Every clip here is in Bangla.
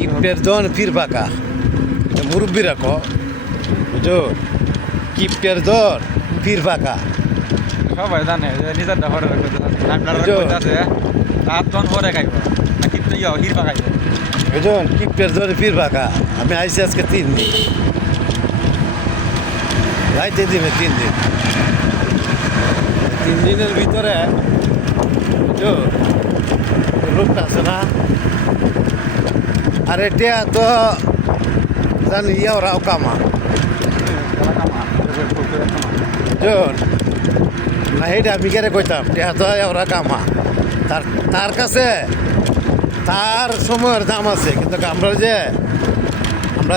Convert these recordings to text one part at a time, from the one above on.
কিপের জন ফির পাকা মুরব্বী রাখো বুঝো কিপের জন ফির পাকা সবাই জানে যে নিজের দখলে আপনার বুঝো। আছে তার তন পরে খাইব না কিন্তু হির পাকাইব বুঝুন কিপের জন ফির পাকা আমি আইসি আজকে 3 দিন যাইতে দিবে 3 দিন 3 দিনের ভিতরে বুঝো লোকটা আছে না আর এটা তো জানি ওরাও কামা বুঝুন না এইটা আমি কেন কইতাম এটা তো ওরা কামা তার কাছে তার সময়ের দাম আছে কিন্তু আমরা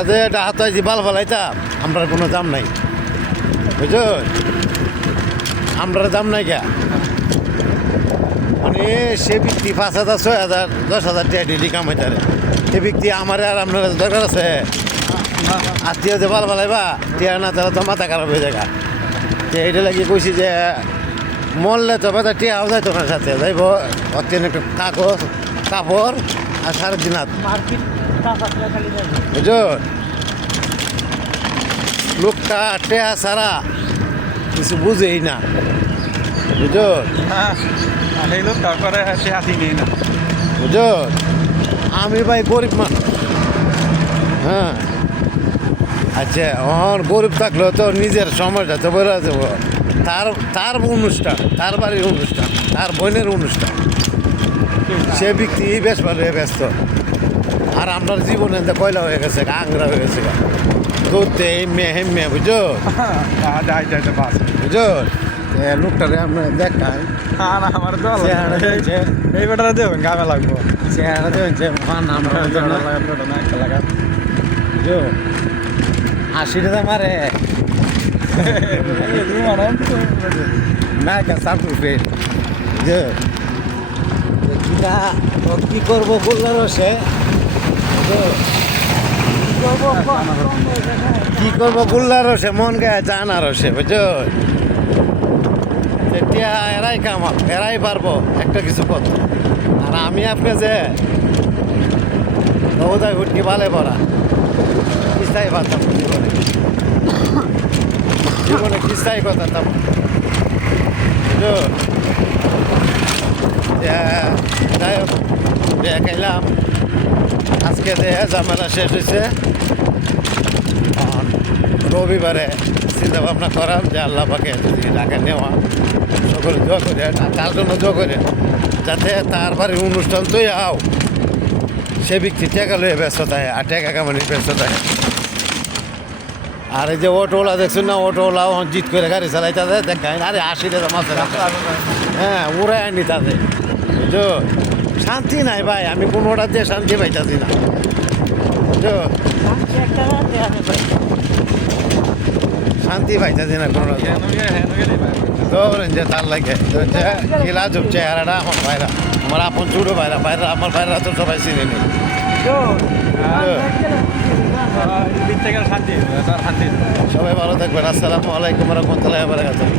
যে হাত যে বাল ফালাইতাম আমরা কোনো দাম নাই বুঝুন আমরা দাম নাই কে মানে সে ব্যক্তি 5,000 6,000 10,000 টাকা ডেলি কামাইতারে সে ব্যক্তি আমার আর আপনার দরকার আছে আত্মীয় যে বাল ফালাইবা টিয়া না তারা তো মাথা খারাপ হয়ে যায় তো এইটা লাগিয়ে কইছি যে মরলে তো বেটা টিয়াও যাইতো না সাথে যাইব অত্যন্ত একটা কাগজ কাপড় আর 3.5 হাত বুঝো লোকটা টেয়া ছাড়া কিছু বুঝেই না বুঝো সেই লোক তারপরে সে হাতি নেই না বুঝো আমি ভাই গরিব মানুষ হ্যাঁ আচ্ছা ওর গরিব থাকলেও তো নিজের সময়টা তো বেরো যাব তার অনুষ্ঠান তার বাড়ির অনুষ্ঠান তার বোনের অনুষ্ঠান সে ব্যক্তি বেশ ভালো হয়ে ব্যস্ত আর আপনার জীবনে কয়লা হয়ে গেছে আংরা হয়ে গেছে দৌড়তে হেম্মে বুঝো যাই যাইতে পাস বুঝো লোকটারে আপনার দেখায় না আমার তো চেহারা দেখছে এই বেটারে দেবেন গামে লাগবো চেহারা দেখছে লাগা বুঝো 80 টাকা মারে না কা সাপু ফেল বুঝো কি করবো বললার সে কি করবো বললার সে মন গায়ে জানার সে বুঝো এতিয়া এরাই কামাল এরাই পারবো একটা কিছু করতে আর আমি আপনি যে ওদায় হুটকি ভালো পড়া কিস্তাই পারতাম জীবনে কিস্তাই করতাম বুঝো যাই হোক দেখাইলাম আজকে ঝামেলা শেষ হয়েছে রবিবারে চিন্তা ভাবনা করাম যে আল্লাহ পাকে যদি টাকা নেওয়া সকলে দোয়া করে তার জন্য দোয়া করে যাতে তার বাড়ির অনুষ্ঠান তুই আও সে ব্যক্তি টাকা লয়ে ব্যস্ত থাকে আর টাকা কামানির ব্যস্ত থাকে আর এই যে অটোওয়ালা দেখছেন না অটোওয়ালাও জিত করে গাড়ি চালাই তাদের দেখায় আরে 80 টাকা মাসে হ্যাঁ উড়াই আনি তাদের বুঝো শান্তি নাই ভাই আমি কোনোটা দিয়ে শান্তি পাইতাছি না বুঝো শান্তি পাইতাছি না কোনো ধরেন যে তার লাগে গিলা ঝুপ চেহারাটা আমার ভাইরা আমার আপন ছোটো ভাইরা আমার ভাইরা তো সবাই চিনি নি শান্তি শান্তি সবাই ভালো থাকবেন আসসালামু আলাইকুম রহমতুল্লাহি ওয়া বারাকাতুহু